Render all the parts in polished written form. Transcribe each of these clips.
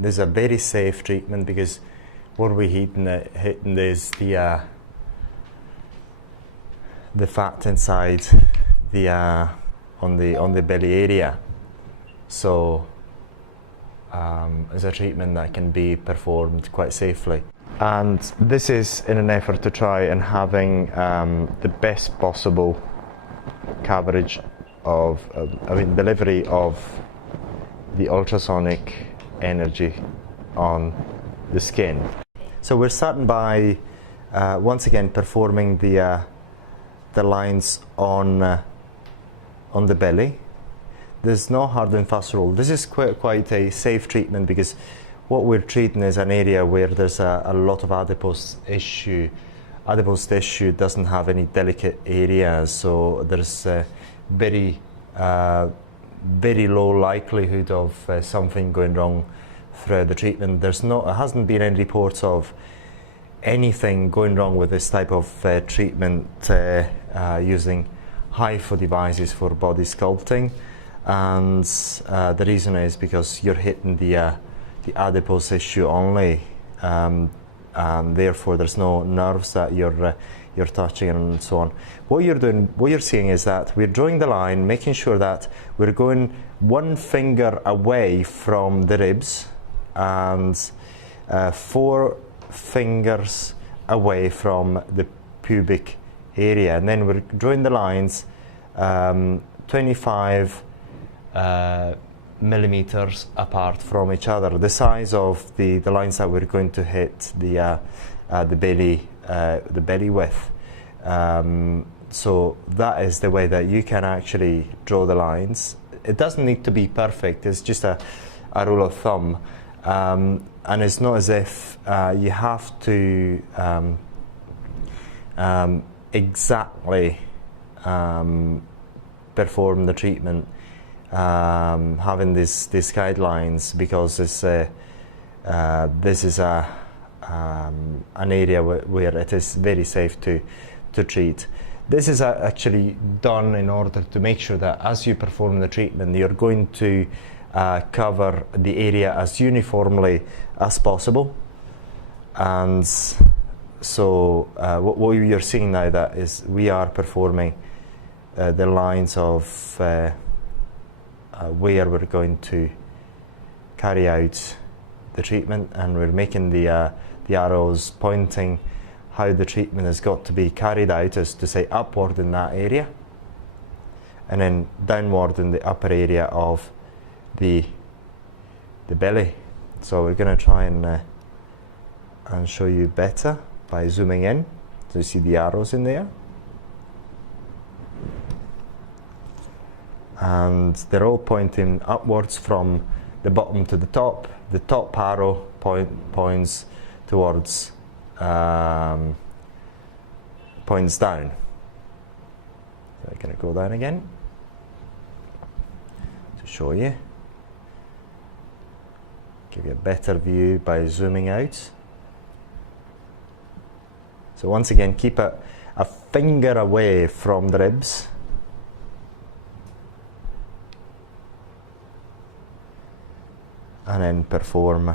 this is a very safe treatment because what we're hitting is the fat inside the on the belly area. So it's a treatment that can be performed quite safely. And this is in an effort to try and having the best possible coverage of, delivery of the ultrasonic energy on the skin. So we're starting by once again performing the lines on the belly. There's no hard and fast rule. This is quite a safe treatment because what we're treating is an area where there's a lot of adipose tissue. Adipose tissue doesn't have any delicate areas, so there's very low likelihood of something going wrong throughout the treatment. There hasn't been any reports of anything going wrong with this type of treatment using HIFU devices for body sculpting, and the reason is because you're hitting the adipose tissue only, and therefore there's no nerves that you're touching and so on. What you're seeing is that we're drawing the line, making sure that we're going one finger away from the ribs and 4 fingers away from the pubic area, and then we're drawing the lines 25 millimeters apart from each other, the size of the lines that we're going to hit the belly with. So that is the way that you can actually draw the lines. It doesn't need to be perfect, it's just a rule of thumb, and it's not as if you have to exactly perform the treatment having these guidelines, because this is an area where it is very safe to treat. This is actually done in order to make sure that as you perform the treatment, you're going to cover the area as uniformly as possible. And so what you're seeing now, that is we are performing the lines of where we're going to carry out the treatment, and we're making the arrows pointing how the treatment has got to be carried out, as to say upward in that area, and then downward in the upper area of the belly. So we're going to try and show you better by zooming in. So you see the arrows in there, and they're all pointing upwards from the bottom to the top. The top arrow points towards points down. So I'm going to go down again to show you, give you a better view by zooming out. So once again, keep a finger away from the ribs, and then perform,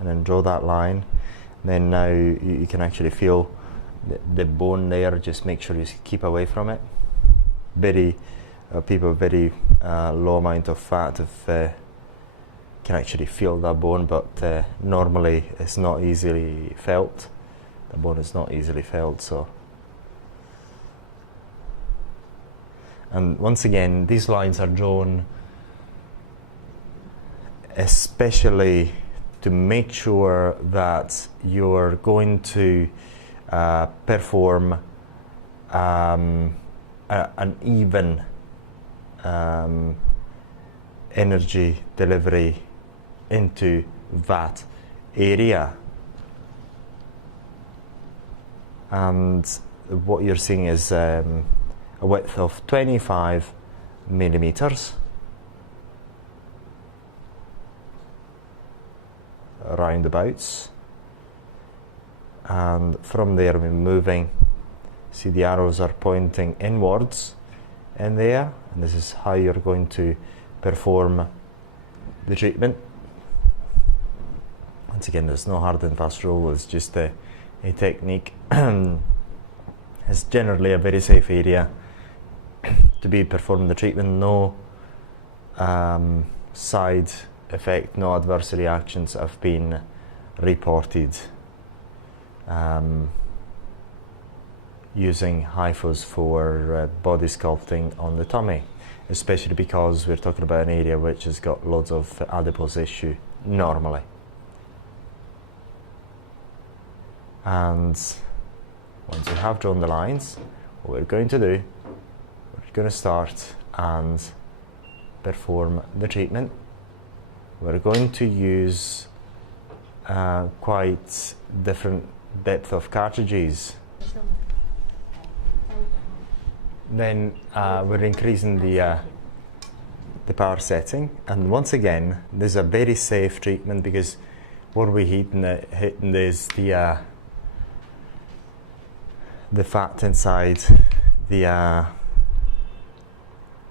and then draw that line. Then now you can actually feel the bone there. Just make sure you keep away from it. People with very low amount of fat can actually feel that bone, but normally it's not easily felt. The bone is not easily felt. So, and once again, these lines are drawn especially to make sure that you're going to perform an even energy delivery into that area. And what you're seeing is a width of 25 millimeters. Roundabouts, and from there we're moving. See, the arrows are pointing inwards in there, and this is how you're going to perform the treatment. Once again, there's no hard and fast rule, it's just a technique. It's generally a very safe area to be performing the treatment. No side effect, no adverse reactions have been reported using HIFUs for body sculpting on the tummy, especially because we're talking about an area which has got loads of adipose tissue normally. And once we have drawn the lines, what we're going to do, we're going to start and perform the treatment. We're going to use quite different depth of cartridges. Then we're increasing the power setting, and once again this is a very safe treatment because what we're hitting is the fat inside the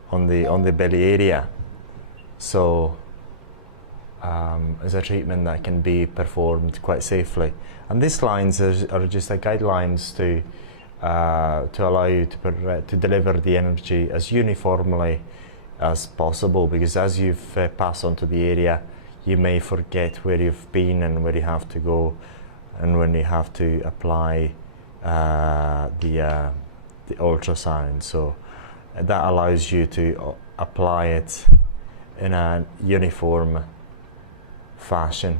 on the belly area. So is a treatment that can be performed quite safely, and these lines are just guidelines to allow you to deliver the energy as uniformly as possible, because as you've passed onto the area, you may forget where you've been and where you have to go, and when you have to apply the ultrasound. So that allows you to apply it in a uniform fashion.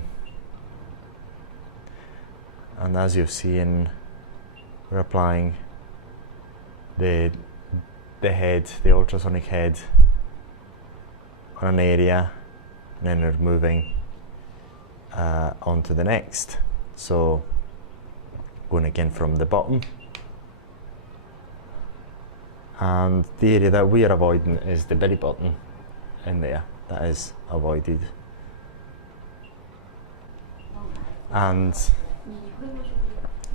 And as you've seen, we're applying the head, the ultrasonic head, on an area, and then we're moving onto the next. So going again from the bottom, and the area that we are avoiding is the belly button in there. That is avoided. And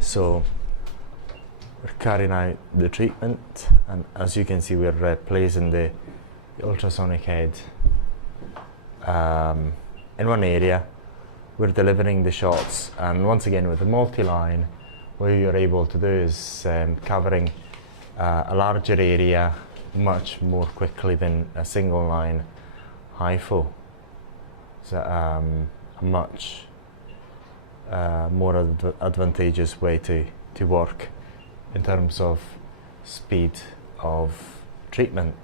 so we're carrying out the treatment, and as you can see, we're placing the ultrasonic head in one area. We're delivering the shots, and once again with the multi-line, what you're able to do is covering a larger area much more quickly than a single line HIFU. So a much more advantageous way to work in terms of speed of treatment.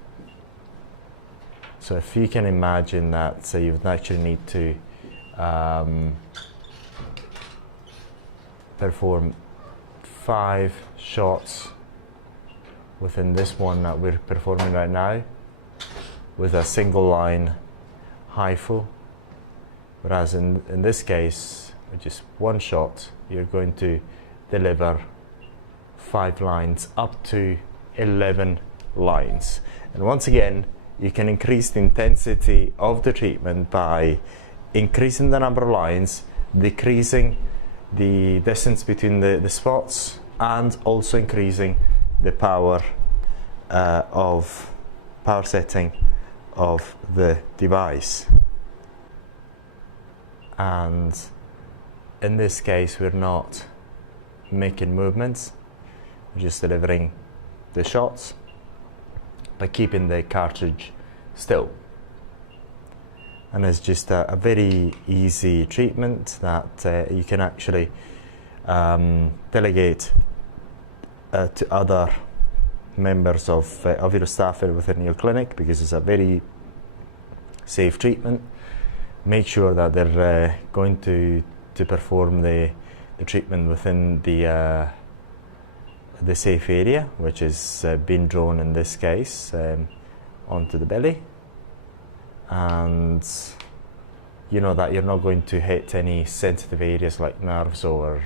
So if you can imagine that, say you would actually need to perform 5 shots within this one that we're performing right now with a single line HIFU, whereas in this case, with just one shot, you're going to deliver 5 lines up to 11 lines. And once again, you can increase the intensity of the treatment by increasing the number of lines, decreasing the distance between the spots, and also increasing the power setting of the device. And in this case, we're not making movements, we're just delivering the shots by keeping the cartridge still. And it's just a very easy treatment that you can actually delegate to other members of your staff within your clinic, because it's a very safe treatment. Make sure that they're going to perform the treatment within the safe area, which is being drawn in this case onto the belly, and you know that you're not going to hit any sensitive areas like nerves or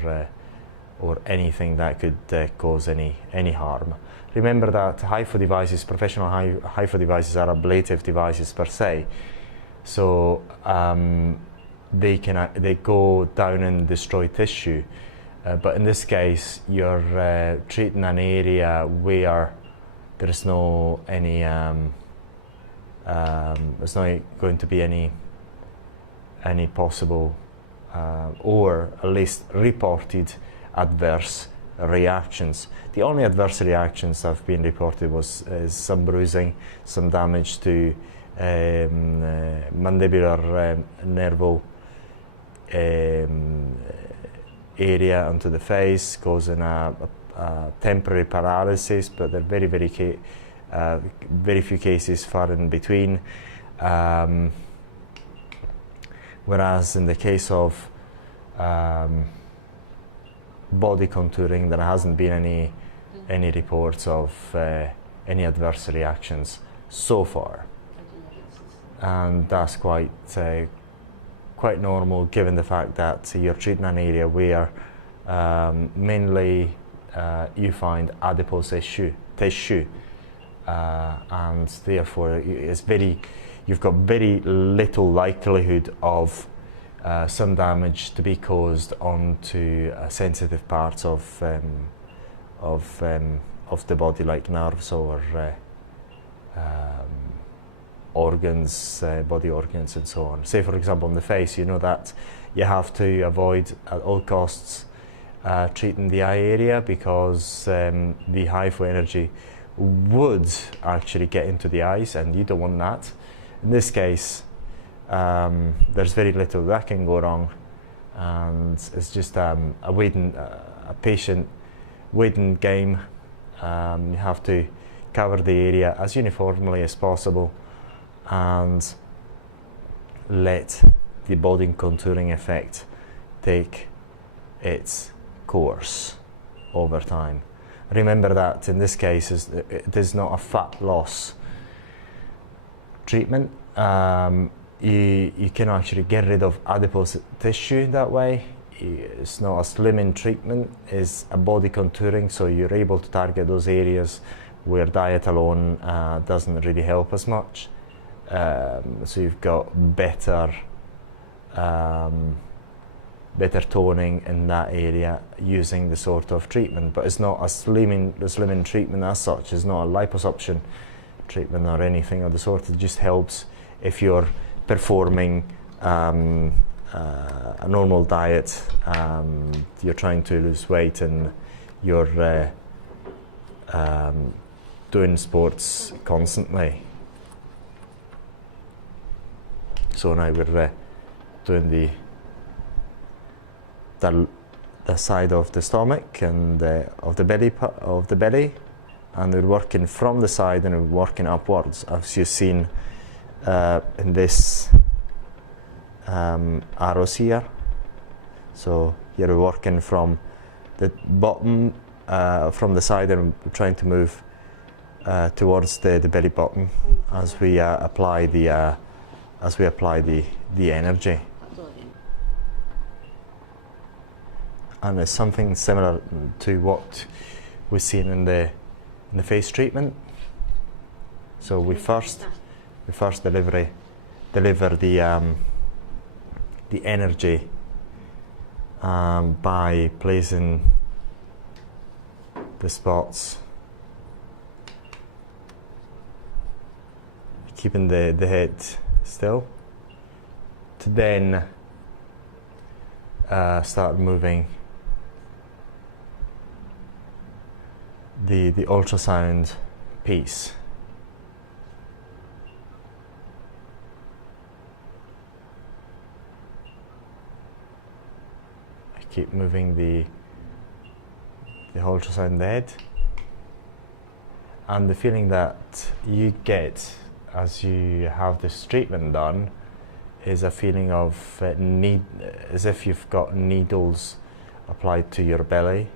anything that could cause any harm. Remember that HIFU devices, professional HIFU devices, are ablative devices per se, so they go down and destroy tissue. But in this case, you're treating an area where there's no there's not going to be any possible or at least reported adverse reactions. The only adverse reactions that have been reported is some bruising, some damage to mandibular nerve area onto the face, causing a temporary paralysis, but there are very few cases far in between. Whereas in the case of body contouring, there hasn't been any reports of any adverse reactions so far, and that's quite normal, given the fact that you're treating an area where mainly you find adipose tissue, and therefore you've got very little likelihood of some damage to be caused onto sensitive parts of the body, like nerves or organs, body organs and so on. Say for example in the face, you know that you have to avoid at all costs treating the eye area, because the HIFU energy would actually get into the eyes, and you don't want that. In this case, there's very little that can go wrong, and it's just a patient waiting game. You have to cover the area as uniformly as possible and let the body contouring effect take its course over time. Remember that in this case it is not a fat loss treatment. You can actually get rid of adipose tissue that way. It's not a slimming treatment, it's a body contouring, so you're able to target those areas where diet alone doesn't really help as much. So you've got better toning in that area using the sort of treatment, but it's not a slimming treatment as such. It's not a liposuction treatment or anything of the sort. It just helps if you're performing a normal diet, you're trying to lose weight, and you're doing sports constantly. So now we're doing the side of the stomach and of the belly, and we're working from the side and we're working upwards, as you've seen in this arrows here. So here we're working from the bottom, from the side, and we're trying to move towards the belly button as we apply the energy. And it's something similar to what we've seen in the face treatment. So we first deliver the energy by placing the spots, keeping the head still, to then start moving the ultrasound piece. I keep moving the ultrasound head, and the feeling that you get as you have this treatment done is a feeling of as if you've got needles applied to your belly.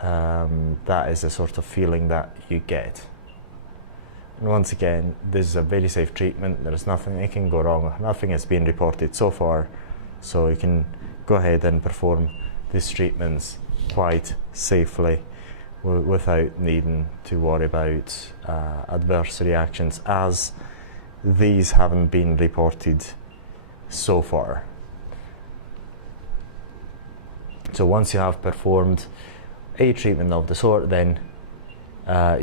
That is the sort of feeling that you get. And once again, this is a very safe treatment. There is nothing that can go wrong. Nothing has been reported so far, so you can go ahead and perform these treatments quite safely without needing to worry about adverse reactions, as these haven't been reported so far. So once you have performed a treatment of the sort, then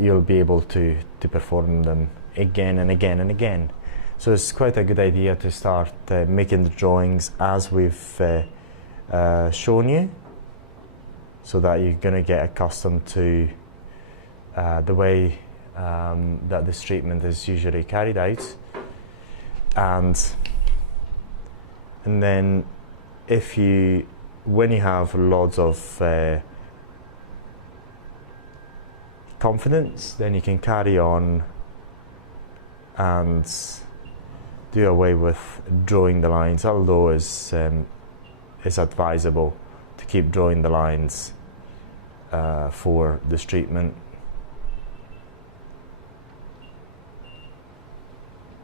you'll be able to perform them again and again and again. So it's quite a good idea to start making the drawings as we've shown you, so that you're going to get accustomed to the way that this treatment is usually carried out. And then when you have lots of confidence, then you can carry on and do away with drawing the lines, although it's advisable to keep drawing the lines for this treatment,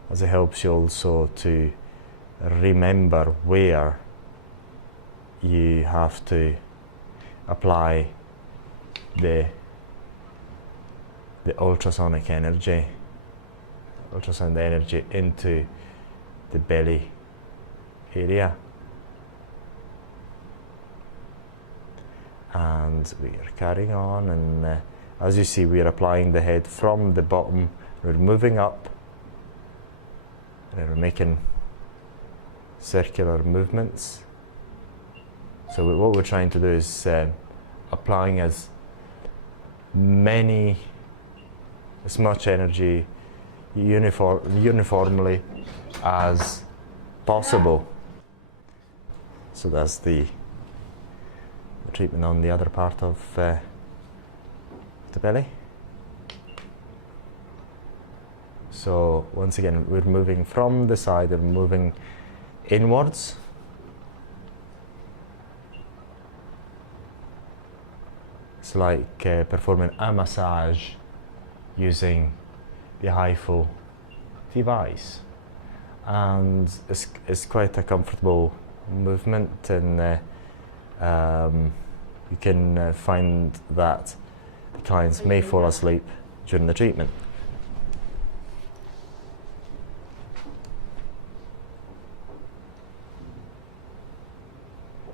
as it helps you also to remember where you have to apply the ultrasonic energy, ultrasound energy into the belly area. And we are carrying on, and as you see, we are applying the head from the bottom. We're moving up, and we're making circular movements. So what we're trying to do is applying as much energy uniformly as possible. So that's the treatment on the other part of the belly. So once again, we're moving from the side and moving inwards. It's like performing a massage using the HIFU device, and it's quite a comfortable movement, and you can find that the clients may fall asleep during the treatment.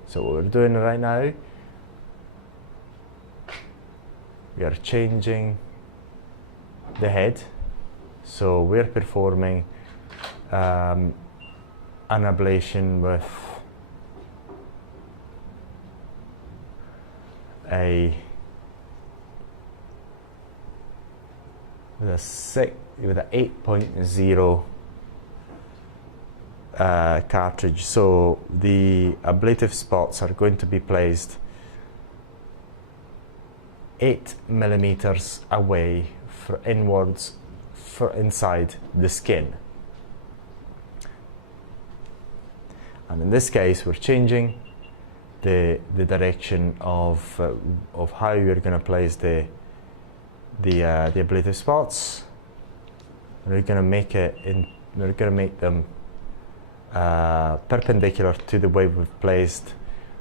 So what we're doing right now, we are changing the head. So we're performing an ablation with an 8.0 cartridge. So the ablative spots are going to be placed 8 millimeters away inwards inside the skin. And in this case, we're changing the direction of how you're going to place the ablative spots. We're going to make them perpendicular to the way we've placed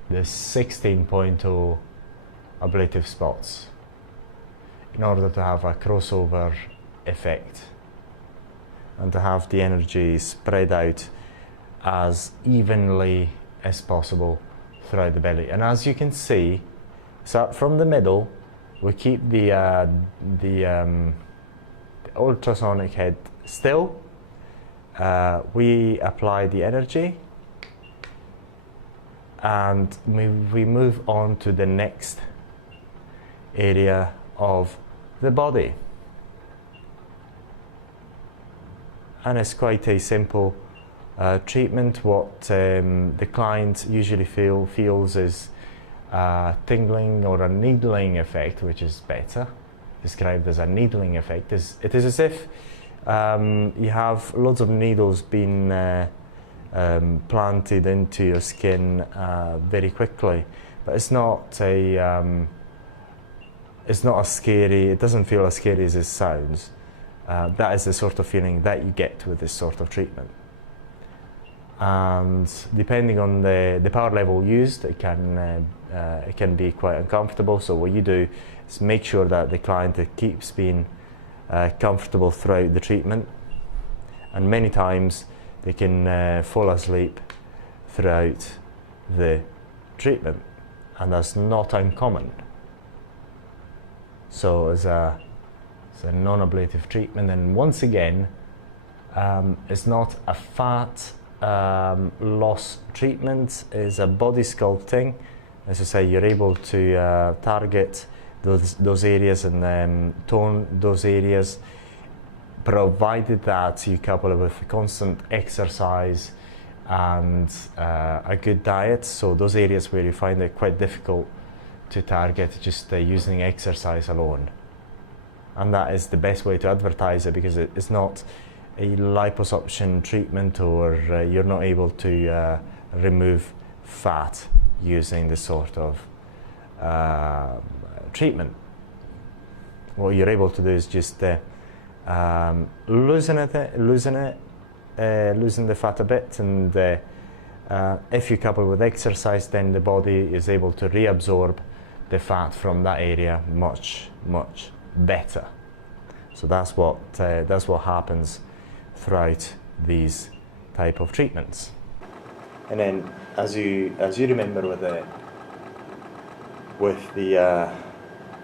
the 16.0 ablative spots, in order to have a crossover effect and to have the energy spread out as evenly as possible throughout the belly. And as you can see, start from the middle, we keep the ultrasonic head still. We apply the energy, and we move on to the next area of the body. And it's quite a simple treatment. What the client usually feels is tingling or a needling effect, which is better described as a needling effect. It is as if you have lots of needles being planted into your skin very quickly, but it's not as scary. It doesn't feel as scary as it sounds. That is the sort of feeling that you get with this sort of treatment. And depending on the power level used, it can be quite uncomfortable. So what you do is make sure that the client keeps being comfortable throughout the treatment, and many times they can fall asleep throughout the treatment, and that's not uncommon. So as a non-ablative treatment, and once again, It's not a fat loss treatment, it's a body sculpting. As I say, you're able to target those areas and tone those areas, provided that you couple it with constant exercise and a good diet. So those areas where you find it quite difficult to target just using exercise alone. And that is the best way to advertise it, because it's not a liposuction treatment, or you're not able to remove fat using this sort of treatment. What you're able to do is just loosen the fat a bit, and if you couple with exercise, then the body is able to reabsorb the fat from that area much better. So that's what happens throughout these type of treatments. And then, as you remember with the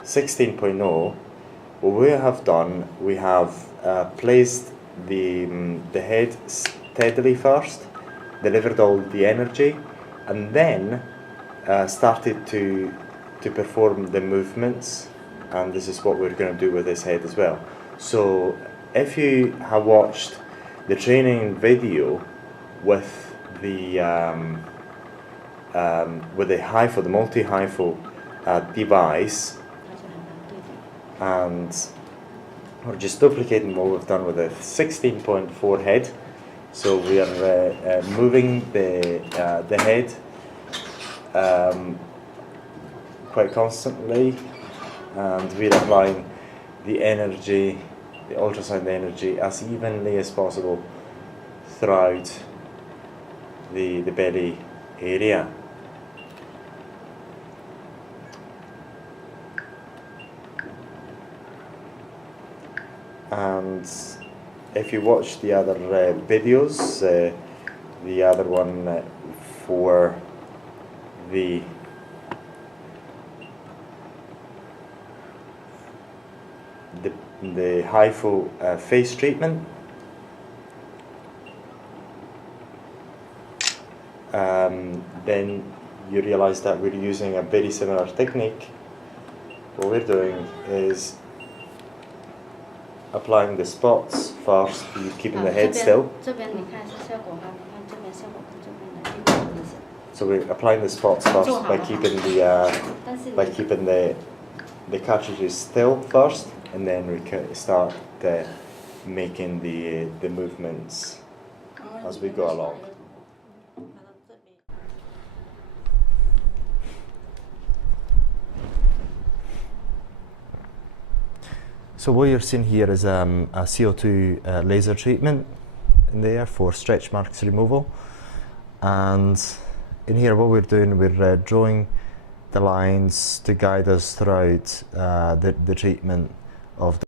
16.0, what we have done, we have placed the head steadily first, delivered all the energy, and then started to perform the movements. And this is what we're going to do with this head as well. So if you have watched the training video with the HIFU, the multi-HIFU device, and we're just duplicating what we've done with the 16.4 head. So we are moving the head quite constantly, and we're applying the energy, the ultrasound energy, as evenly as possible throughout the belly area. And if you watch the other videos, the other one for the HIFU face treatment, then you realize that we're using a very similar technique. What we're doing is applying the spots first, keeping the head still. So we're applying the spots first by keeping the cartridges still first, and then we start making the movements as we go along. So what you're seeing here is a CO2 laser treatment in there for stretch marks removal. And in here what we're doing, we're drawing the lines to guide us throughout the treatment of the